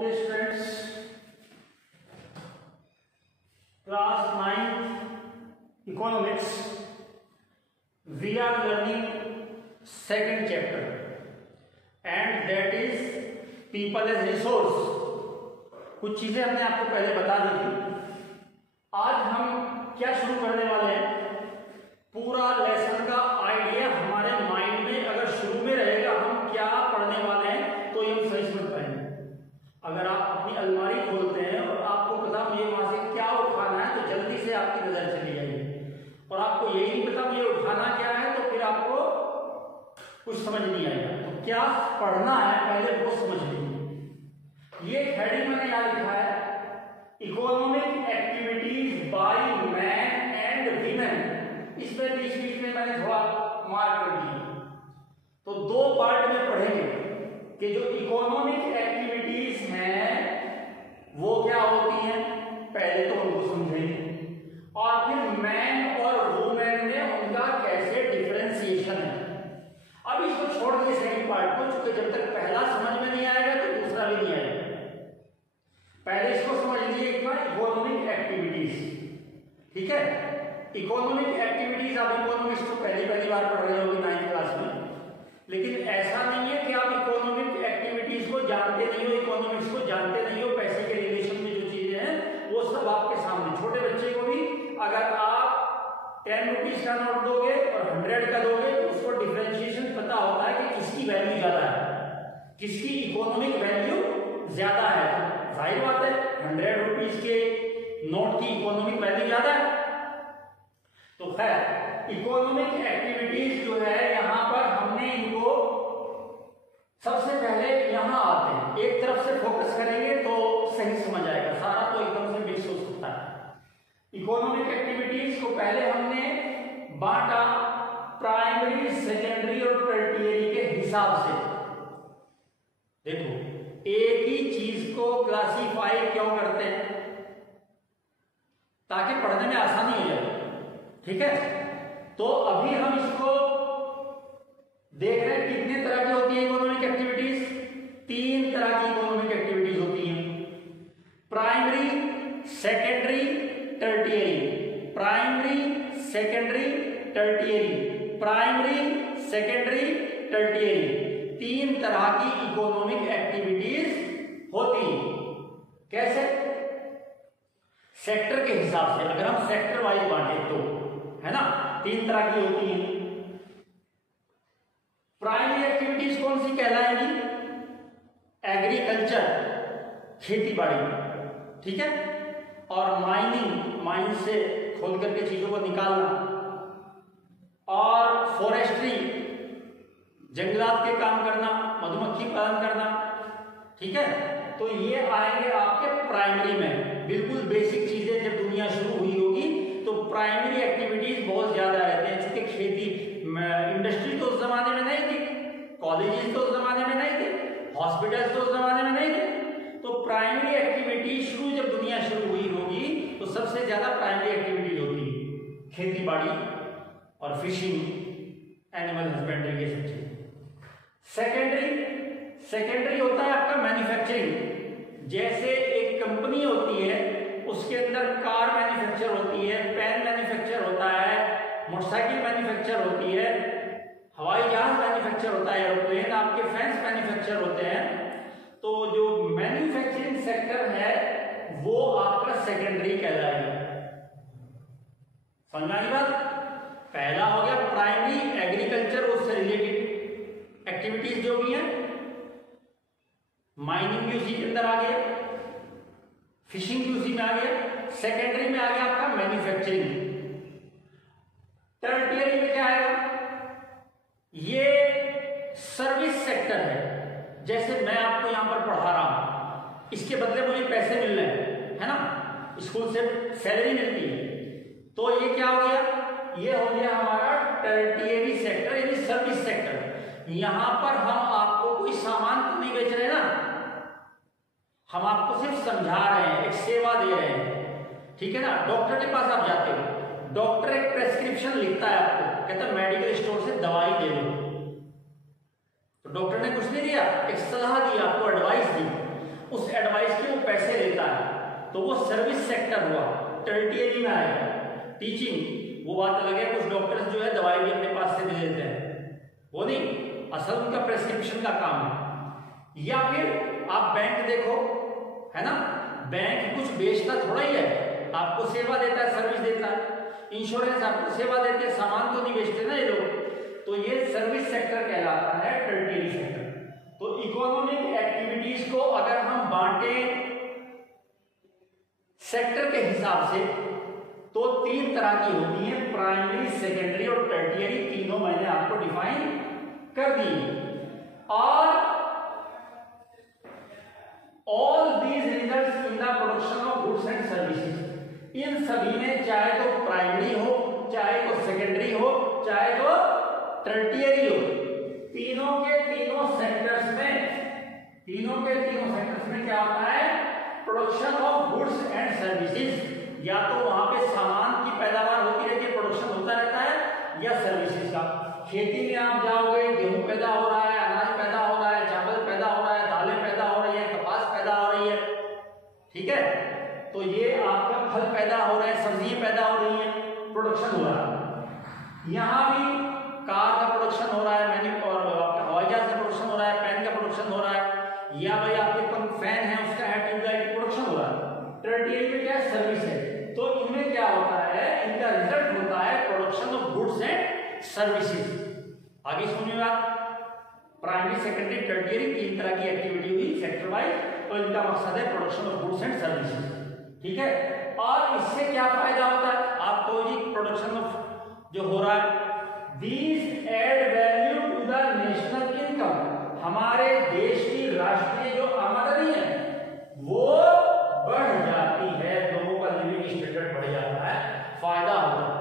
Okay students, class 9 economics, we are learning second chapter and that is people as resource. कुछ चीजें हमने आपको पहले बता दी थी। आज हम क्या शुरू करने वाले हैं, पूरा लेसन का आइडिया हमारे माइंड में अगर शुरू में रहेगा हम क्या पढ़ने वाले हैं तो ये हम सही समझ पाएंगे। अगर आप अपनी अलमारी खोलते हैं और आपको पता मुझे वहां से क्या उठाना है तो जल्दी से आपकी नजर चली जाएगी, और आपको यही नहीं पता मुझे उठाना क्या है तो फिर आपको कुछ समझ नहीं आएगा। तो क्या पढ़ना है पहले वो समझ लीजिए। ये हेडिंग मैंने यहाँ लिखा है, economic activities by man and women. इसमें बीच बीच में मैंने थोड़ा मार्क कर दिया। तो दो पार्ट में पढ़ेंगे कि जो इकोनॉमिक एक्टिविटीज हैं वो क्या होती हैं, पहले तो उनको समझेंगे और फिर मैन और वुमेन में उनका कैसे डिफरेंशिएशन है। अब इसको छोड़ दिए सेकंड पार्ट को, क्योंकि जब तक पहला समझ में नहीं आएगा तो दूसरा भी नहीं आएगा। पहले इसको समझ लीजिए इकोनॉमिक एक्टिविटीज, ठीक है। इकोनॉमिक एक्टिविटीज आप इकोनॉमिक्स को पहली बार पढ़ रहे होगी 9th क्लास में, लेकिन ऐसा नहीं है कि आप इकोनॉमिक एक्टिविटीज को जानते नहीं हो, इकोनॉमिक्स को जानते नहीं हो। पैसे के रिलेशन में जो चीजें हैं वो सब आपके सामने। छोटे बच्चे को भी अगर आप 10 रुपीज का नोट दोगे और 100 का दोगे तो उसको डिफरेंशिएशन पता होता है कि किसकी वैल्यू ज्यादा है, किसकी इकोनॉमिक वैल्यू ज्यादा है। जाहिर बात है 100 रुपीज के नोट की इकोनॉमिक वैल्यू ज्यादा है। तो खैर इकोनॉमिक एक्टिविटीज जो है यहाँ पर हमने इनको सबसे पहले यहाँ आते हैं, एक तरफ से फोकस करेंगे तो सही समझ आएगा, सारा तो एकदम से मिक्स हो सकता है। इकोनॉमिक एक्टिविटीज को पहले हमने बांटा प्राइमरी, सेकेंडरी और टर्टियरी के हिसाब से। देखो एक ही चीज को क्लासिफाई क्यों करते हैं, ताकि पढ़ने में आसानी हो जाए, ठीक है। तो अभी हम इसको देख रहे हैं कितने तरह की होती है इकोनॉमिक एक्टिविटीज। 3 तरह की इकोनॉमिक एक्टिविटीज होती हैं, primary, secondary, tertiary. Primary, secondary, tertiary. Primary, secondary, tertiary. 3 तरह की इकोनॉमिक एक्टिविटीज होती है। कैसे? सेक्टर के हिसाब से। अगर हम सेक्टर वाइज बांटे तो, है ना, 3 तरह की होती हैं। प्राइमरी एक्टिविटीज कौन सी कहलाएंगी? एग्रीकल्चर, खेती बाड़ी, ठीक है, और माइनिंग, माइन से खोद करके चीजों को निकालना, और फॉरेस्ट्री, जंगलात के काम करना, मधुमक्खी पालन करना, ठीक है। तो ये आएंगे आपके प्राइमरी में। बिल्कुल बेसिक चीजें जब दुनिया शुरू हुई होगी तो प्राइमरी एक्टिविटीज बहुत ज्यादा रहते हैं। चूंकि खेती, इंडस्ट्री तो उस जमाने में नहीं थी, कॉलेजेस तो उस जमाने में नहीं थे, हॉस्पिटल्स तो उस जमाने में नहीं थे, तो प्राइमरी एक्टिविटी जब दुनिया शुरू हुई होगी तो सबसे ज्यादा प्राइमरी एक्टिविटीज होती है खेती बाड़ी और फिशिंग, एनिमल हस्बेंड्री, ये सब चीजें। सेकेंडरी होता है आपका मैन्युफैक्चरिंग। जैसे एक कंपनी होती है उसके अंदर कार मैन्युफैक्चर होती है, पेन मैन्युफैक्चर होता है, मोटरसाइकिल मैन्युफैक्चर होती है, हवाई जहाज मैन्युफैक्चर होता है, एरोप्लेन, आपके फैंस मैन्युफैक्चर होते हैं। तो जो मैन्युफैक्चरिंग सेक्टर है वो आपका सेकेंडरी कहलाएगा। समझ आई बात? पहला हो गया प्राइमरी, एग्रीकल्चर, उससे रिलेटेड एक्टिविटीज जो भी हैं। माइनिंग भी उसी के अंदर आ गया, फिशिंग भी उसी में आ गया। सेकेंडरी में आ गया आपका मैन्युफैक्चरिंग। टर्टियरी में क्या आएगा? ये सर्विस सेक्टर है। जैसे मैं आपको यहां पर पढ़ा रहा हूं, इसके बदले मुझे पैसे मिल रहे हैं, है ना, स्कूल से सैलरी मिलती है, तो ये क्या हो गया? ये हो गया हमारा टर्टियरी सेक्टर, यानी सर्विस सेक्टर। यहां पर हम आपको कोई सामान तो नहीं बेच रहे ना, हम आपको सिर्फ समझा रहे हैं, एक सेवा दे रहे हैं, ठीक है ना। डॉक्टर के पास आप जाते हो, डॉक्टर एक प्रेस्क्रिप्शन लिखता है आपको, कहता है मेडिकल स्टोर से दवाई ले लो, तो डॉक्टर ने कुछ नहीं दिया, एक सलाह दी, आपको एडवाइस दी। उस एडवाइस के वो पैसे लेता है, तो वो सर्विस सेक्टर हुआ, टर्टियरी में आएगा। टीचिंग वो बात अलग है, कुछ डॉक्टर्स जो है दवाई भी अपने पास से दे देते हैं, वो नहीं, असल उनका प्रेस्क्रिप्शन का काम है। या फिर आप बैंक देखो, है ना, बैंक कुछ बेचता थोड़ा ही है, आपको सेवा देता है, सर्विस देता है। इंश्योरेंस आपको सेवा देते हैं, सामान तो नहीं बेचते ना ये लोग। तो ये सर्विस सेक्टर कहलाता है, टर्टियरी सेक्टर। तो इकोनॉमिक एक्टिविटीज को अगर हम बांटे सेक्टर के हिसाब से तो 3 तरह की होती है, प्राइमरी, सेकेंडरी और टर्टियरी। तीनों मैंने आपको डिफाइन कर दी। और all these results in the production of goods and services, इन सभी में चाहे तो प्राइमरी हो, चाहे तो सेकेंडरी हो, चाहे तो टर्टियरी हो, तीनों के तीनों सेक्टर्स में क्या होता है, production of goods and services. या तो वहां पे सामान की पैदावार होती रहती है, प्रोडक्शन होता रहता है, या सर्विसेज का। खेती में आप जाओगे, गेहूं पैदा हो रहा है, अनाज पैदा हो रहा है, चावल पैदा हो रहा है, दालें पैदा हो रही है, कपास पैदा हो रही है, ठीक है। तो ये आपका फल पैदा हो रहे हैं, सब्जियां पैदा हो रही हैं, प्रोडक्शन हो रहा है। यहाँ भी कार का प्रोडक्शन हो रहा है, और आपका हवाई जहाज का प्रोडक्शन हो रहा है, पेन का प्रोडक्शन हो रहा है, या भाई आपके फैन है उसका ट्यूबलाइट प्रोडक्शन हो रहा है। टर्टियरी में क्या है, सर्विस है। तो इनमें क्या होता है, इनका रिजल्ट होता है production of goods and services. आगे सुनिए बात, प्राइमरी, सेकेंडरी, टर्टियरी, 3 तरह की एक्टिविटी हुई सेक्टर वाइज। तो इनका मकसद है production of goods and services, ठीक है। और इससे क्या फायदा होता है आपको, जी प्रोडक्शन ऑफ जो हो रहा है, These add value to the national income, हमारे देश की राष्ट्रीय जो आमदनी है वो बढ़ जाती है, लोगों का लिविंग स्टैंडर्ड बढ़ जाता है, फायदा होता है,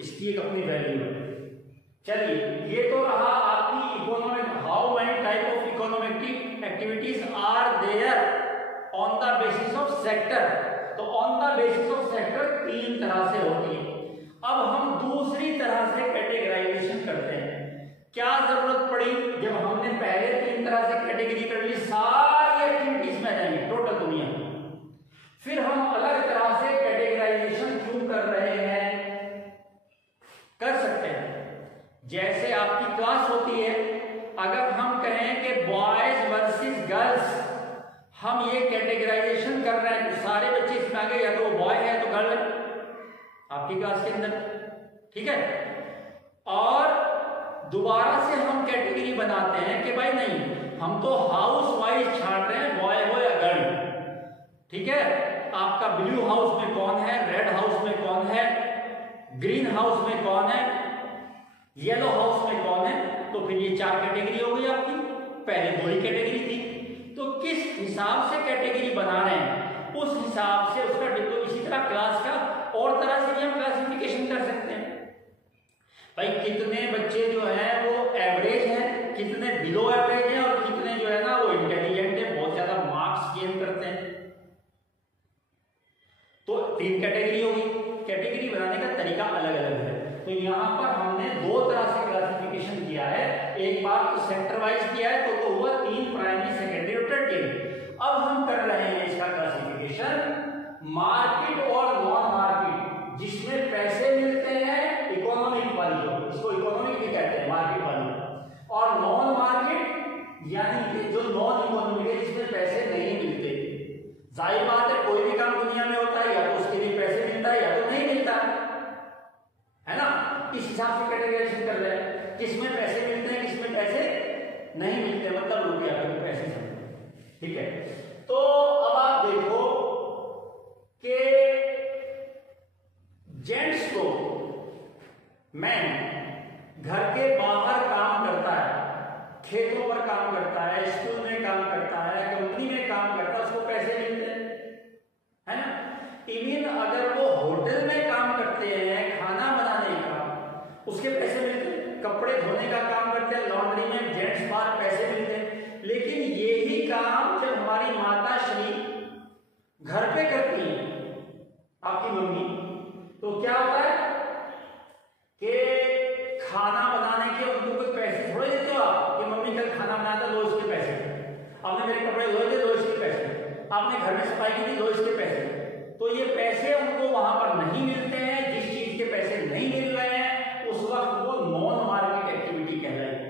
इसकी एक अपनी वैल्यू है। चलिए, ये तो रहा आपकी economic, how many type of economic activities are there on the basis of sector. तो on the basis of sector 3 तरह से होती है। अब हम दूसरी तरह से कैटेगराइजेशन करते हैं। क्या जरूरत पड़ी, जब हमने पहले 3 तरह से कैटेगरी कर ली, सारी एक्टिविटीज में जाएंगे टोटल दुनिया, फिर हम अलग तरह से कैटेगराइजेशन क्यों कर रहे हैं, कर सकते हैं। जैसे आपकी क्लास होती है, अगर हम कहें कि बॉयज वर्सेस गर्ल्स, हम ये कैटेगराइजेशन कर रहे हैं, तो सारे बच्चे इसमें आ गए, या तो वो बॉय है तो गर्ल है आपकी क्लास के अंदर, ठीक है। और दोबारा से हम कैटेगरी बनाते हैं कि भाई नहीं, हम तो हाउस वाइज छाट रहे हैं, बॉय हो या गर्ल, ठीक है। आपका ब्लू हाउस में कौन है, रेड हाउस में कौन है, ग्रीन हाउस में कौन है, येलो हाउस में कौन है। तो फिर ये 4 कैटेगरी हो गई आपकी, पहले 2 ही कैटेगरी थी। तो किस हिसाब से कैटेगरी बना रहे हैं, उस हिसाब से उसका, तो इसी तरह क्लास का और तरह से भी हम क्लासिफिकेशन कर सकते हैं। भाई कितने बच्चे जो हैं वो एवरेज हैं, कितने बिलो एवरेज हैं, और कितने जो है ना वो इंटेलिजेंट है, बहुत ज्यादा मार्क्स गेन करते हैं। तो 3 कैटेगरी होगी। कैटेगरी बनाने का तरीका अलग अलग है। तो यहाँ पर हमने 2 तरह से क्लासिफिकेशन किया है। एक बार तो सेक्टर वाइज किया है, तो हुआ 3, प्राइमरी, सेकेंडरी और टर्टियरी। अब हम कर रहे हैं इसका क्लासिफिकेशन मार्केट और नॉन मार्केट, जिसमें पैसे मिलते हैं, इकोनॉमिक वाली, इसको इकोनॉमिक भी कहते हैं, मार्केट वाली, और नॉन मार्केट यानी कि जो नॉन इकोनॉमिक है, जिसमें पैसे नहीं मिलते। जाहिर बात है, कोई भी काम दुनिया में होता है, या तो उसके लिए पैसे मिलता है या तो नहीं मिलता है ना। इस हिसाब से कैटेगराइजेशन कर रहे हैं, किसमें पैसे मिलते हैं, किसमें पैसे नहीं मिलते, मतलब रुपया के पैसे समझो, ठीक है। तो अब आप देखो कि जेंट्स को, मैन घर के बाहर काम करता है, खेतों पर काम करता है, स्कूल में काम करता है, कंपनी में काम करता है, उसको पैसे मिलते हैं, है ना। इवन अगर वो होटल में काम करते हैं, खाना बनाने का, उसके पैसे मिलते हैं। कपड़े धोने का काम करते हैं, लॉन्ड्री में जेंट्स बाहर पैसे मिलते हैं। लेकिन यही काम जब हमारी माता श्री घर पे करती है, आपकी मम्मी, तो क्या होता है कि वहां पर नहीं मिलते हैं, जिस चीज के पैसे नहीं मिल रहे हैं, उस वक्त वो नॉन मार्केट एक्टिविटी कहलाएगी।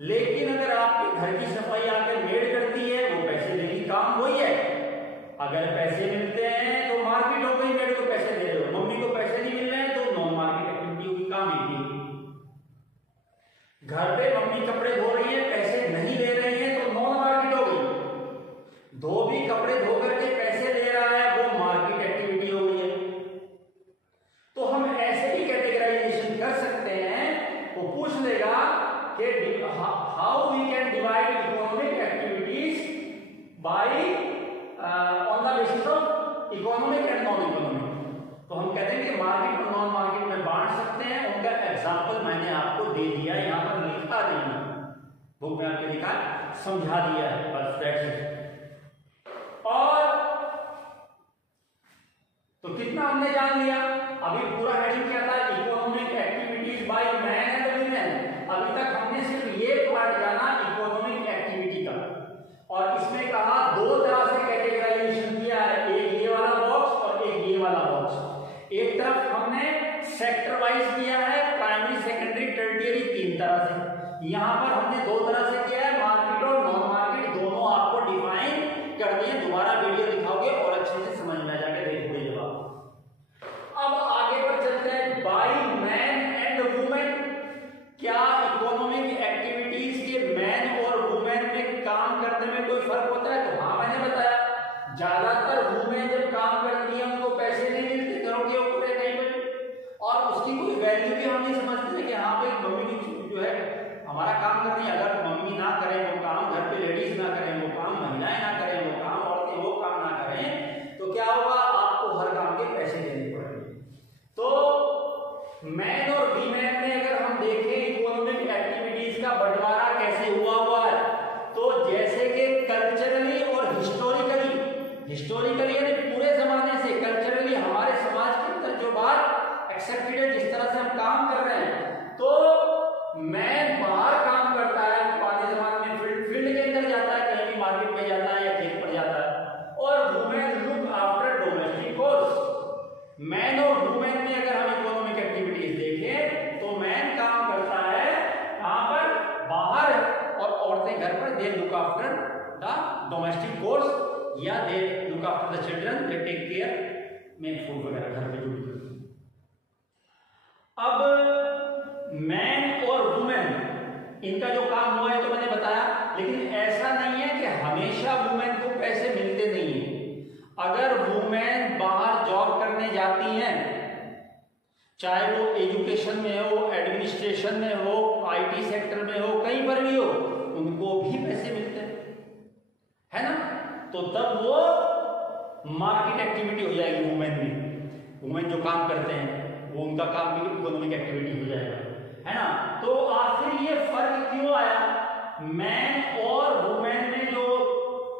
लेकिन अगर आपके घर की सफाई आकर मेड करती है, वो पैसे देने की काम वही है। अगर पैसे मिलते हैं तो मार्केट हो गई, मेड को पैसे दे रहे हो। मम्मी को पैसे नहीं मिल रहे हैं तो नॉन मार्केट एक्टिविटी होगी, काम ही की। घर पे मम्मी कपड़े धो रही है, पैसे नहीं दे रहे हैं तो नॉन मार्केट हो गई। धोबी कपड़े धो करके पैसे दे रहा है, वो मार्केट एक्टिविटी हो गई है। तो हम ऐसे ही कैटेगराइजेशन कर सकते हैं। वो पूछ लेगा कि how we can divide economic activities by on the basis of economic and non economic. तो हम कहते हैं कि मार्केट और नॉन मार्केट में बांट सकते हैं। उनका एग्जाम्पल मैंने आपको दे दिया, यहां पर लिखा नहीं, बुक में आपके लिखा समझा दिया है बस, दैट्स इट। और तो कितना हमने जान लिया? अभी पूरा हेडिंग क्या था? Economic activities by man and women. अभी तक हमने सिर्फ ये पार्ट जाना इकोनॉमिक एक्टिविटी का, और इसमें कहा दो तरह से कैटेगराइजेशन किया है, एक ये वाला बॉक्स और एक ये वाला बॉक्स। एक तरफ हमने सेक्टर वाइज किया है, प्राइमरी सेकेंडरी टर्टियरी, तीन तरह से। यहां पर हमने दो तरह से किया है, मार्केट और नॉन मार्केट, दोनों आपको डिफाइन कर दिए। दोबारा वीडियो दिखाओगे और अच्छे से समझ में आ जाके देखोगे जब आप। अब आगे पर चलते हैं, बाय मैन एंड वुमेन। क्या इकोनॉमिक एक्टिविटीज के मैन और वुमेन में काम करने में कोई फर्क होता है? तो हाँ, मैंने बताया ज्यादातर वुमेन जब काम करती है उनको पैसे नहीं मिलते घरों के ऊपर कहीं पर, और उसकी कोई वैल्यू भी हम नहीं समझते कि हाँ भाई मम्मी की जो है हमारा काम कर रही है। अगर मम्मी ना करें वो काम, घर पे लेडीज ना करें वो काम, महिलाएं ना करें वो काम, औरतें वो काम ना करें, तो क्या होगा? आपको हर काम के पैसे देने पड़ेंगे। तो मैन और वीमेन में अगर हम देखें इकोनॉमिक एक्टिविटीज का बंटवारा कैसे हुआ है, तो जैसे कि कल्चरली और हिस्टोरिकली यानी पूरे जमाने से, कल्चरली हमारे समाज के अंदर जो बात एक्सेप्टेड है, जिस तरह से हम काम कर रहे हैं, तो मैन बाहर काम करता है, पुराने जमाने में फील्ड के अंदर जाता है, कहीं भी मार्केट में जाता है या खेत पर जाता है, और women look after domestic course. Man और वुमेन में अगर हम इकोनॉमिक एक्टिविटीज देखें तो मैन काम करता है कहां पर? बाहर, और औरतें घर पर, they look after the domestic chores, या they look after the children, they take care, main food वगैरह घर पे जो भी करते हैं। अब मैन और वुमेन इनका जो काम हुआ है तो मैंने बताया, लेकिन ऐसा नहीं है कि हमेशा वुमेन को पैसे मिलते नहीं है। अगर वुमेन बाहर जॉब करने जाती हैं, चाहे वो एजुकेशन में हो, एडमिनिस्ट्रेशन में हो, आईटी सेक्टर में हो, कहीं पर भी हो, उनको भी पैसे मिलते हैं, है ना? तो तब वो मार्केट एक्टिविटी हो जाएगी वुमेन में। वुमेन जो काम करते हैं वो उनका काम भी इकोनॉमिक एक्टिविटी हो जाएगा, है ना? तो आखिर ये फर्क क्यों आया मैन और वुमेन में? जो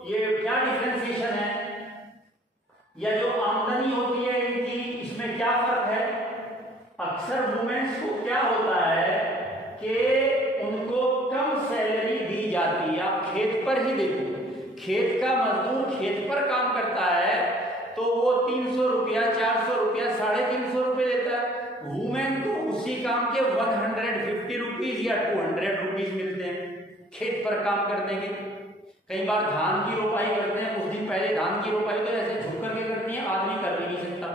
ये क्या डिफरेंशिएशन है, या जो आमदनी होती है इनकी, इसमें क्या फर्क है? अक्सर वुमेन्स को क्या होता है कि उनको कम सैलरी दी जाती है। आप खेत पर ही देखो, खेत का मजदूर खेत पर काम करता है तो वो 300 रुपया, 400 रुपया, 350 रुपये लेता है। वुमेन को उसी काम के 150 रुपीज या 200 रुपीज मिलते हैं खेत पर काम करने के। कई बार धान की रोपाई करते हैं, कुछ दिन पहले धान की रोपाई तो ऐसे झुक करके करती है, आदमी कर भी नहीं सकता,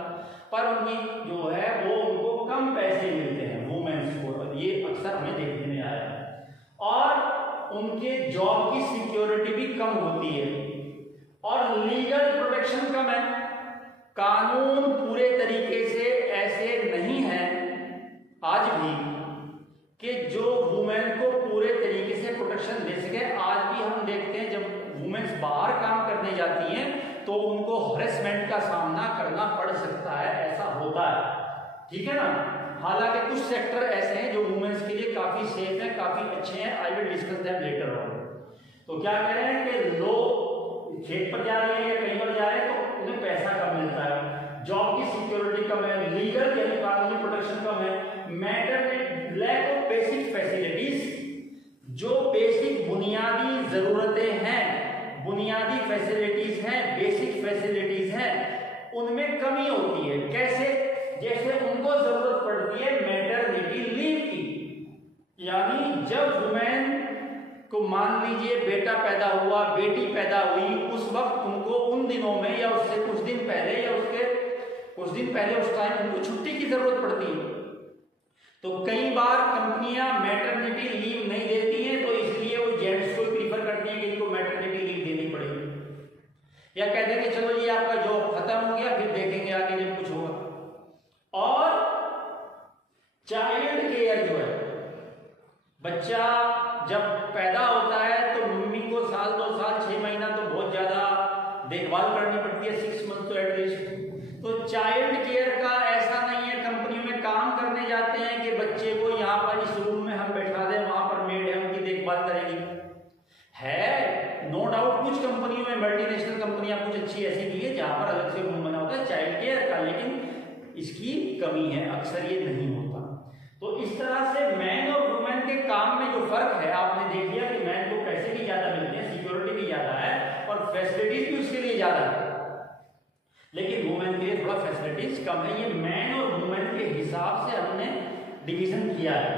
पर उनकी जो है वो उनको कम पैसे मिलते हैं वुमेन्स को, ये अक्सर हमें देखने में आया है। और उनके जॉब की सिक्योरिटी भी कम होती है, और लीगल प्रोटेक्शन कम है। कानून पूरे तरीके से ऐसे नहीं है आज भी कि जो वुमेन को पूरे तरीके से प्रोटेक्शन दे सके। आज भी हम देखते हैं जब वुमेन्स बाहर काम करने जाती हैं तो उनको हरेसमेंट का सामना करना पड़ सकता है, ऐसा होता है, ठीक है ना? हालांकि कुछ सेक्टर ऐसे हैं जो वुमेन्स के लिए काफी सेफ हैं, काफी अच्छे हैं। I will discuss that later on. तो क्या कह रहे हैं कि लोग खेत पर जा रहे हैं या कहीं पर जा रहे हैं तो उन्हें पैसा कम मिलता है, जॉब की सिक्योरिटी कम है, लीगल यानी कानूनी प्रोटेक्शन कम है, matter lack of basic facilities. जो बेसिक बुनियादी जरूरतें हैं, बुनियादी फैसिलिटीज हैं, बेसिक फैसिलिटीज हैं, उनमें कमी होती है। कैसे? जैसे उनको जरूरत पड़ती है मैटरनिटी लीव की, यानी जब वुमेन को मान लीजिए बेटा पैदा हुआ, बेटी पैदा हुई, उस वक्त उनको उन दिनों में या उससे कुछ दिन पहले या उसके कुछ दिन पहले उस टाइम उनको छुट्टी की जरूरत पड़ती है। तो कई बार कंपनियां मैटरनिटी लीव नहीं देती हैं, तो इसलिए वो जेंट्स को प्रीफर करती हैं कि इनको मैटरनिटी लीव देनी पड़ेगी, या कह देंगे चलो ये आपका जॉब खत्म हो गया, फिर देखेंगे आगे जब कुछ होगा। और चाइल्ड केयर जो है, बच्चा जब पैदा होता है तो मम्मी को साल 2 साल 6 महीना तो बहुत ज्यादा देखभाल करनी पड़ती है, 6 मंथ तो एटलीस्ट। तो चाइल्ड केयर का ऐसा नहीं है, कंपनी में काम करने जाते हैं कि बच्चे को यहाँ पर इस रूम में हम बैठा दें, वहां पर मेड है उनकी देखभाल करेगी। है नो डाउट कुछ कंपनियों में, मल्टीनेशनल कंपनियां कुछ अच्छी ऐसी भी है जहां पर अलग से रूम बना होता है चाइल्ड केयर का, लेकिन इसकी कमी है, अक्सर ये नहीं होता। तो इस तरह से मैन और वुमेन के काम में जो फर्क है, आपने देख लिया कि मैन को पैसे भी ज्यादा मिलते हैं, सिक्योरिटी भी ज्यादा है और फैसिलिटीज भी उसके लिए ज्यादा है, लेकिन वुमेन के लिए थोड़ा फैसिलिटीज कम है। ये मैन और वुमेन के हिसाब से हमने डिवीजन किया है।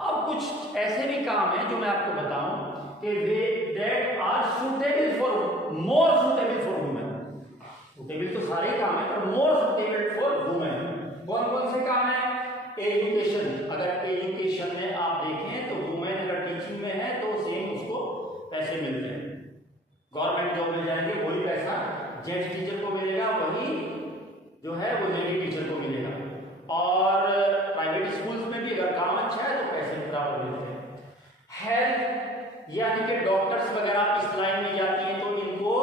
अब कुछ ऐसे भी काम है जो मैं आपको बताऊं कि way that are suitable for, more suitable for women. Suitable तो सारे काम है, पर मोर सुटेबल फॉर वुमेन। कौन कौन से काम है? एजुकेशन, अगर एजुकेशन में आप देखें तो वुमेन अगर टीचिंग में है तो सेम उसको पैसे मिलते हैं, गवर्नमेंट जॉब मिल जाएंगे, वही पैसा जेंट्स टीचर को मिलेगा, वही जो है वो लेडी टीचर को मिलेगा। और प्राइवेट स्कूल्स में भी अगर काम अच्छा है तो पैसे बराबर मिलते हैं। हेल्थ यानी कि डॉक्टर्स वगैरह इस लाइन में जाती हैं तो इनको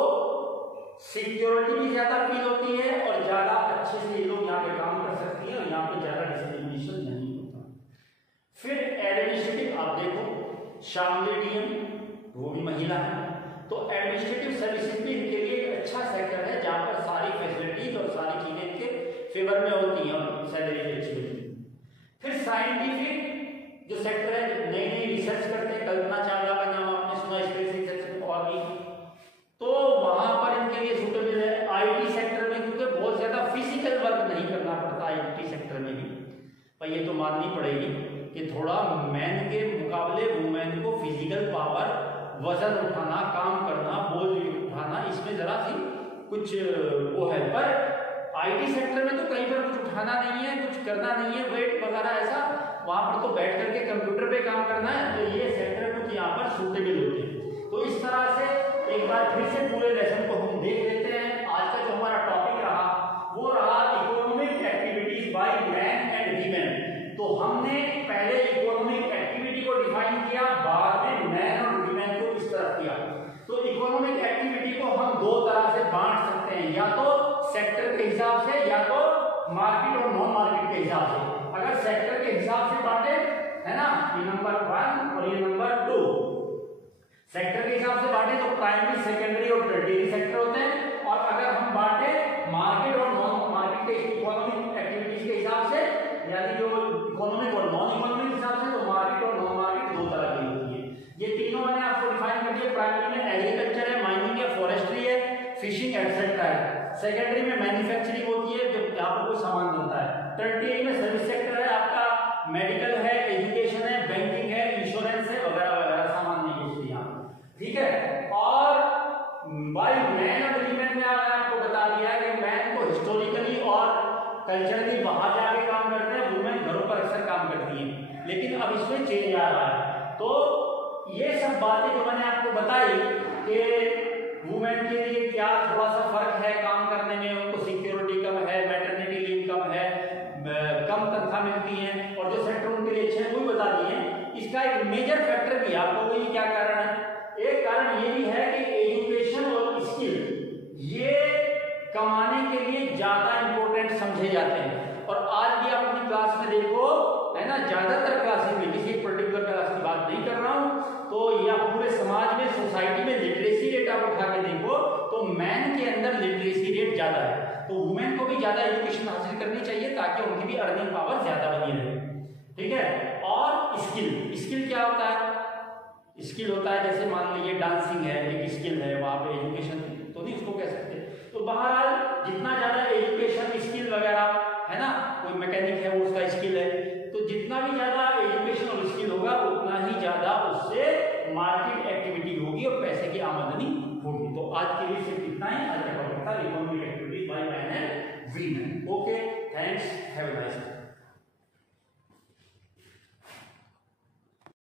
सिक्योरिटी भी ज्यादा फील होती है और ज्यादा अच्छे से ये लोग यहाँ पे काम कर सकती हैं और यहाँ पे ज्यादा डिस्क्रिमिनेशन नहीं होता। फिर एडमिनिस्ट्रेटिव आप देखो, शामली डीएम वो भी महिला है, तो एडमिनिस्ट्रेटिव सर्विसेज भी इनके लिए एक अच्छा सेक्टर है जहां पर सारी फैसिलिटीज और सारी चीजें इनके फेवर में होती हैं और सैलरी भी अच्छी होती है। फिर साइंटिफिक जो सेक्टर है, नई नई रिसर्च करते हैं, कल्पना चावला का नाम आपने सुना, स्पेस रिसर्च और भी, तो वहां पर इनके लिए सूटेबल है। आईटी सेक्टर में क्योंकि बहुत ज्यादा फिजिकल वर्क नहीं करना पड़ता आईटी सेक्टर में भी, पर ये तो माननी पड़ेगी कि थोड़ा मैन के मुकाबले वुमेन को फिजिकल पावर, वजन उठाना, काम करना, बोझ उठाना, इसमें जरा सी कुछ वो है। पर आईटी सेक्टर में तो कहीं पर कुछ उठाना नहीं है, कुछ करना नहीं है, वेट वगैरह ऐसा, वहां पर तो बैठ करके कंप्यूटर पे काम करना है, तो ये सेक्टर कुछ यहाँ पर सूटेबल होते हैं। तो इस तरह से एक बार फिर से पूरे लेसन को हम देख लेते हैं। आज का जो हमारा टॉपिक रहा वो रहा economic activities by man and women. तो हमने पहले इकोनॉमिक एक्टिविटी को डिफाइन किया, बाद में मैन और वीमेन को इस तरह किया। तो इकोनॉमिक एक्टिविटी को हम दो तरह से बांट सकते हैं, या तो सेक्टर के हिसाब से या तो मार्केट और नॉन मार्केट के हिसाब से। अगर सेक्टर के हिसाब से बांटे, है ना, ये नंबर 1 और ये नंबर 2, सेक्टर के हिसाब से बांटे तो प्राइमरी, सेकेंडरी और टर्टियरी सेक्टर होते हैं। और अगर हम बांटे मार्केट और नॉन मार्केट के इकोनॉमिक एक्टिविटीज के हिसाब से, यानी जो इकोनॉमिक और नॉन इकोनॉमिक हिसाब से, तो मार्केट और नॉन मार्केट दो तरह की होती है। ये तीनों मैंने आपको डिफाइन कर दिया। प्राइमरी में एग्रीकल्चर है, माइनिंग है, फॉरेस्ट्री है, फिशिंग एटसेट्रा है। सेकेंडरी में मैन्युफैक्चरिंग होती है, जो यहाँ पर कोई सामान बनता है। टर्टियरी में सर्विस सेक्टर है, आपका मेडिकल है, एजुकेशन है, बैंकिंग है, इंश्योरेंस है, वगैरह वगैरह सामान नहीं होती यहाँ, ठीक है। और बाय मैन और वीमेन में आपको बता दिया है कि मैन को हिस्टोरिकली और कल्चरली बाहर जाके काम करते हैं, वुमेन घरों पर अक्सर काम करती हैं, लेकिन अब इसमें चेंज आ रहा है। तो ये सब बातें जो मैंने आपको बताई कि वुमेन के लिए क्या थोड़ा सा फर्क है काम करने में, उनको सिक्योरिटी कम है, मैटरनिटी लीव कम है, कम तनख्वाह मिलती है, और जो सेक्टर उनके लिए अच्छे हैं वो भी बता दिए। इसका एक मेजर फैक्टर भी आपको वही क्या कारण है, एक कारण ये भी है कि एजुकेशन और स्किल ये कमाने के लिए ज्यादा इंपॉर्टेंट समझे जाते हैं। और आज भी आप अपनी क्लास में देखो, है ना, ज्यादातर क्लासेस में, किसी पर्टिकुलर क्लास की बात नहीं कर रहा हूं, तो या पूरे समाज में, सोसाइटी में लिटरेसी रेट आप उठा के देखो तो मैन के अंदर लिटरेसी रेट ज्यादा है। तो वुमेन को भी ज्यादा एजुकेशन हासिल करनी चाहिए ताकि उनकी भी अर्निंग पावर ज्यादा बनी रहे, ठीक है। और स्किल क्या होता है? स्किल होता है जैसे मान लीजिए डांसिंग है, एक स्किल है, वहां पे एजुकेशन तो नहीं उसको कह सकते। तो बहरहाल जितना ज्यादा वगैरह है ना, कोई मैकेनिक है वो उसका स्किल है, तो जितना भी ज्यादा एजुकेशन और स्किल होगा उतना ही ज्यादा उससे मार्केट एक्टिविटी होगी और पैसे की आमदनी होगी। तो आज के लिए सिर्फ इतना ही। आज का टॉपिक था economic activity by man and women. Okay, thanks, have a nice day.